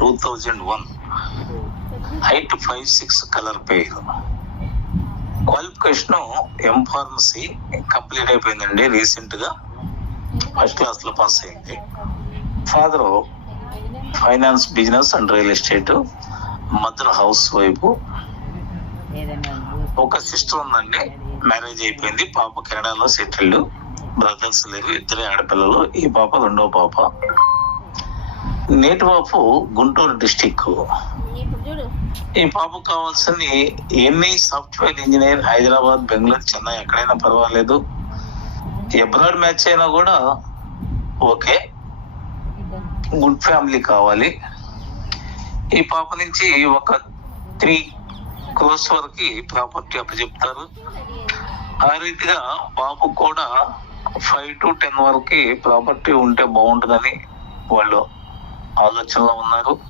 2001, height 5'6", colour పేరు. Qualification M.Pharmacy complete అయిపోయిందండి. Recent గా ఫస్ట్ క్లాస్ లో పాస్ అయింది. Father finance, business and real estate. Mother house wife. ఒక సిస్టర్ ఉందండి, మ్యారేజ్ అయిపోయింది. పాప కెనడాలో సెటిల్డ్. బ్రదర్స్ లేరు, ఇద్దరే ఆడపిల్లలు. ఈ పాప రెండో పాప. Native of Guntur district. ఈ పాపకు కావాల్సింది ఎన్ని సాఫ్ట్వేర్ ఇంజనీర్, హైదరాబాద్, బెంగళూరు, చెన్నై ఎక్కడైనా పర్వాలేదు. అబ్రాడ్ మ్యాచ్ అయినా కూడా ఓకే. గుడ్ ఫ్యామిలీ కావాలి. ఈ పాప నుంచి ఒక 3 crores వరకు ప్రాపర్టీ అప్పచెప్తారు. ఆ రీతిగా పాపకు కూడా 5 to 10 వరకు ప్రాపర్టీ ఉంటే బాగుంటుందని వాళ్ళు ఆలోచనలో ఉన్నారు.